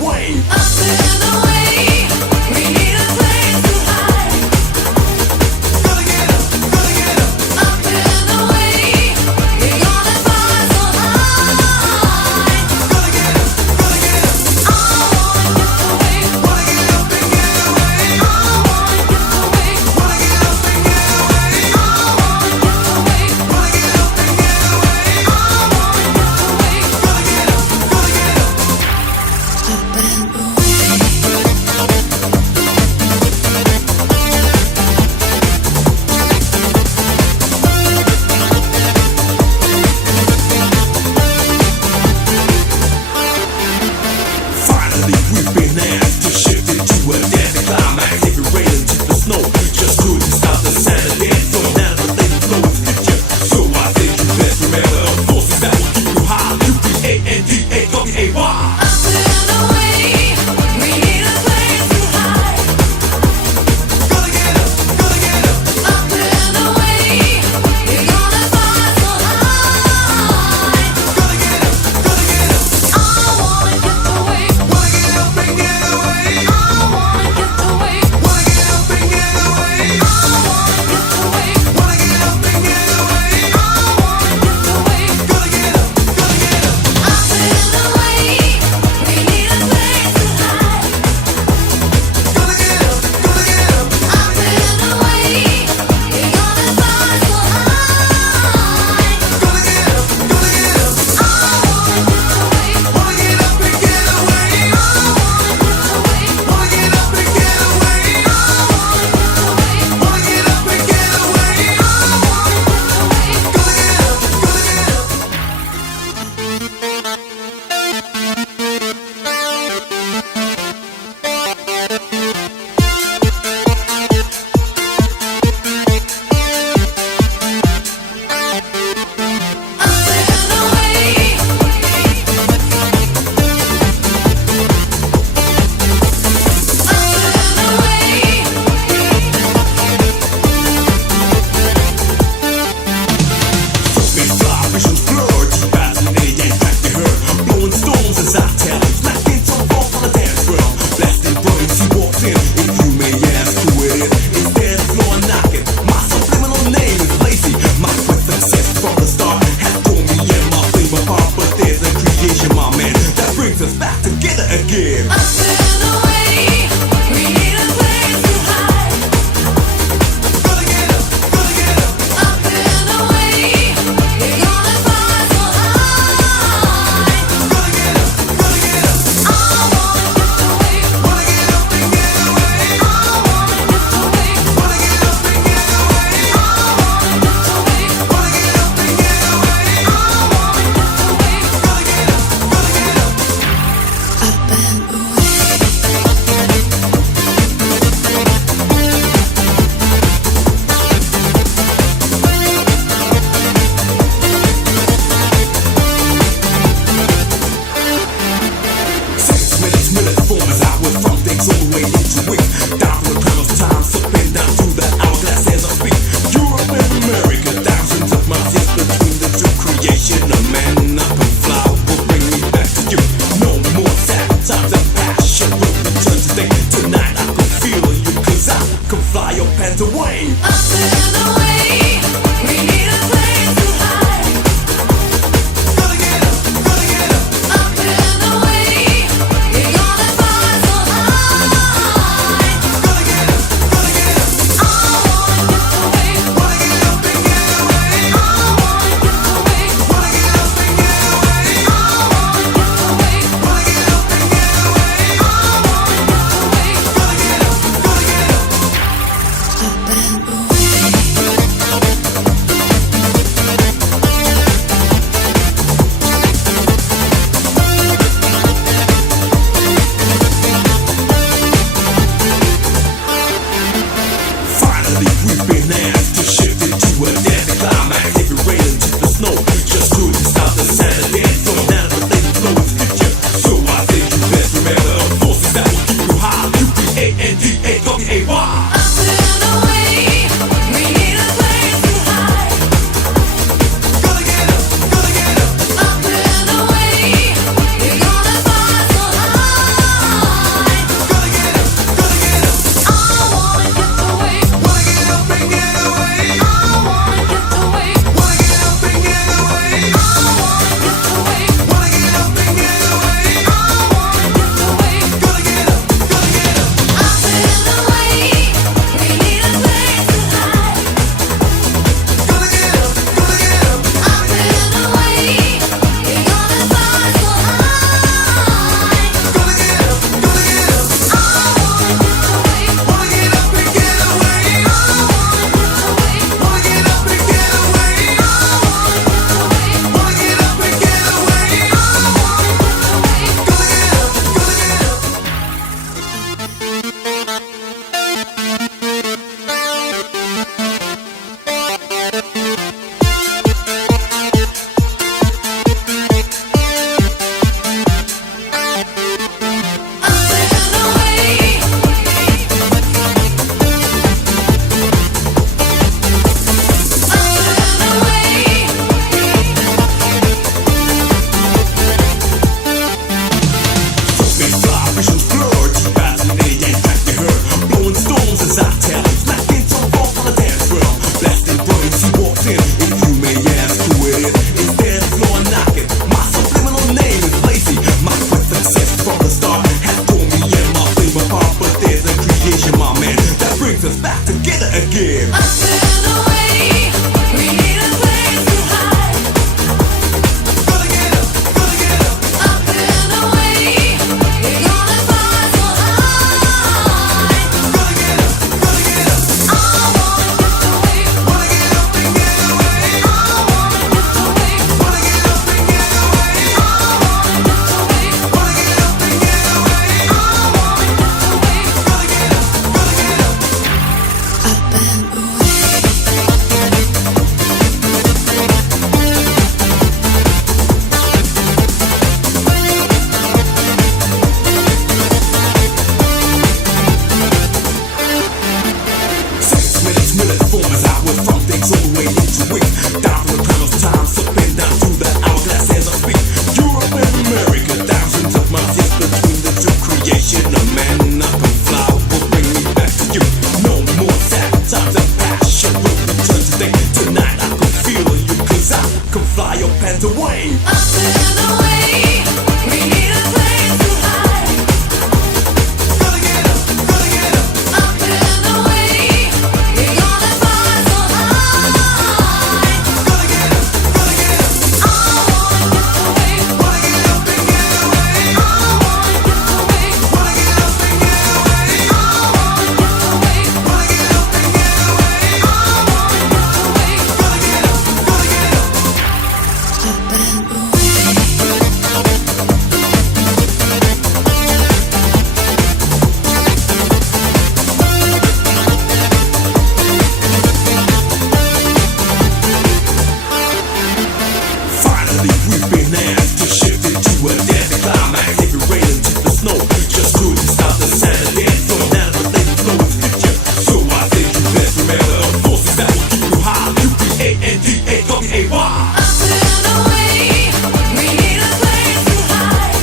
away. brings us back together again. Up and away, we need a place to hide. Gonna get up, gonna get up. Up and away, we're gonna fly so high. Gonna get up, gonna get up. I wanna get away. Wanna get up and get away. I wanna get away. Wanna get up and get away. I wanna get away. Wanna get up and get away. I wanna get away. Gonna get up, gonna get up. Up and away. Minutes form as I will from things all the way into it. Down through the chronos time, slipping down through the hourglass as I speak. Europe and America, thousands of miles just between the two. Creation of man up and fly will bring me back to you. No more sad times and passion will return today. Tonight I can feel you, cause I can fly your pants away. Up and away, we need a place to hide. Gonna get up, gonna get up. Up and away, we're gonna fly so high. Gonna get up, gonna get up. I wanna get away. Wanna get up and get away. I wanna get away. Wanna get up and get away. I wanna get away. Wanna get up and get away. I wanna get away. Gonna get up, gonna get up. Up and away. Finally, we've been asked to shift it to a dancing climax. If it rain into the snow, just couldn't stop the sound of dance. So now the lady flow is picture. So I think you best remember the forces that will keep you high. UPANDAWAY. Up and away, we need a place to hide.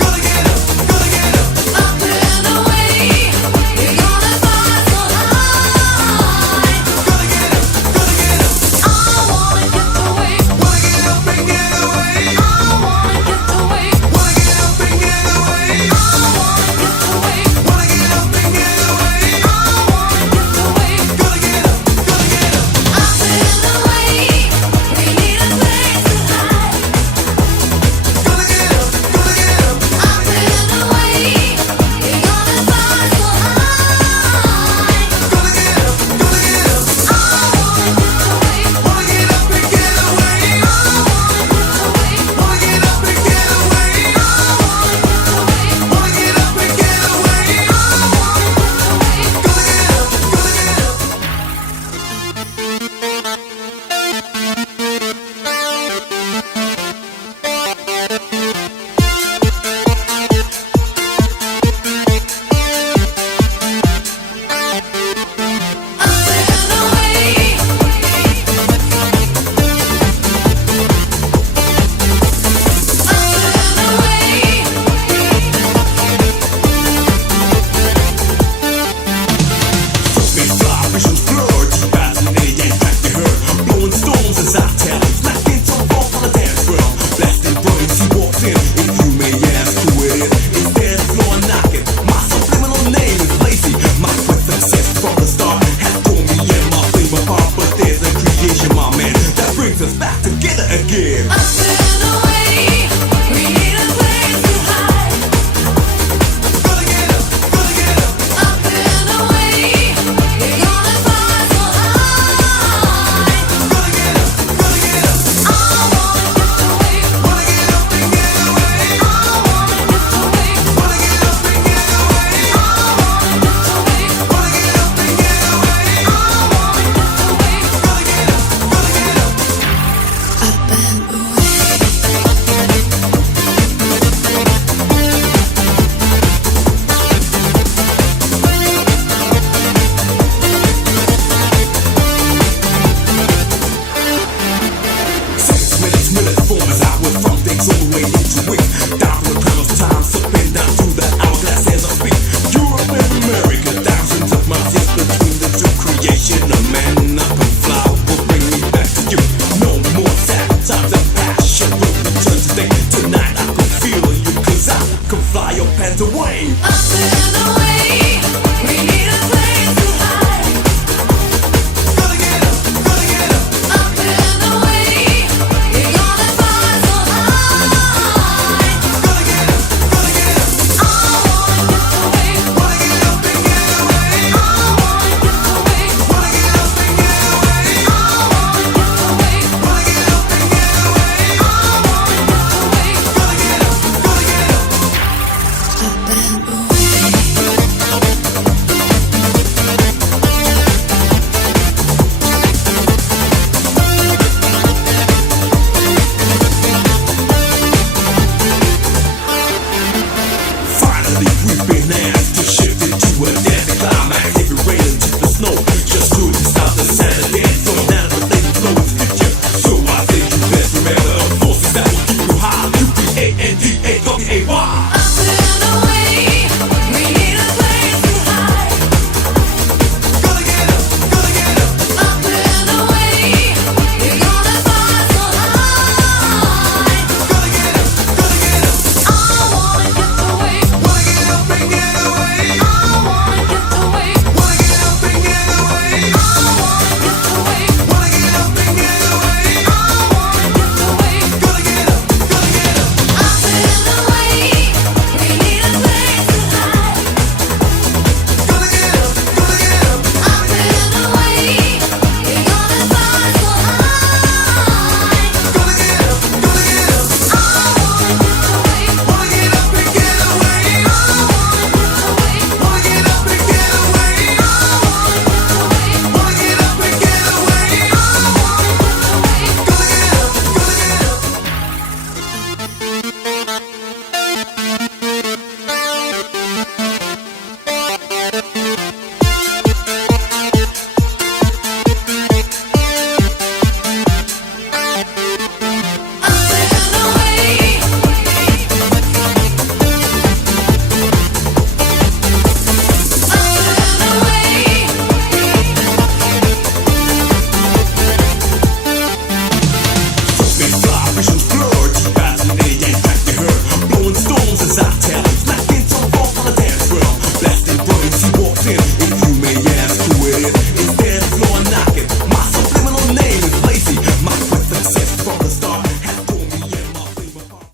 Gonna get up, gonna get up. Up and away, we're gonna fly so high. Gonna get up, gonna get up. I wanna get away. Wanna get up and get away. I wanna get away. Wanna get up and get away. I wanna get away. Wanna get up and get away. I wanna get away. Gonna get up, gonna get up. Up and away, we need a place to hide. Gonna get up, gonna get up. Up and away, we're gonna fly so high. Gonna get up, gonna get up. I wanna get away. Wanna get up and get away. I wanna get away. Wanna get up and get away. I wanna get away. Wanna get up and get away. I wanna get away. Gonna get up, gonna get up. Up and away. Up and away. Big fly, visions blurred, deep eyes and they ain't back to her. Blowing storms as I tell, smacking some balls on the dance floor. Blasting brains, he walks in. If you may ask who it is, it's dance floor knocking. My subliminal name is Lazy. My quick success from the start has thrown me and my flame apart. But there's a creation, my man, that brings us back together again. Up and away, we need a place to hide. Gonna get up, gonna get up. Up and away, we're gonna fly so high. Gonna get up, gonna get up. I wanna get away. Wanna get up and get away. I wanna get away. Wanna get up and get away. I wanna get away. Wanna get up and get away. I wanna get away. Gonna get up, gonna get up. Up and away. Minutes form as I will from things all the way into it. Down through the chronos time, slipping down through the hourglass as I speak. Europe and America, thousands of miles just between the two. Creation of man up and fly will bring me back to you. No more sad times and passion will return today. Tonight I can feel you, cause I can fly your pants away. Up and away, we need a place Finally we've been out.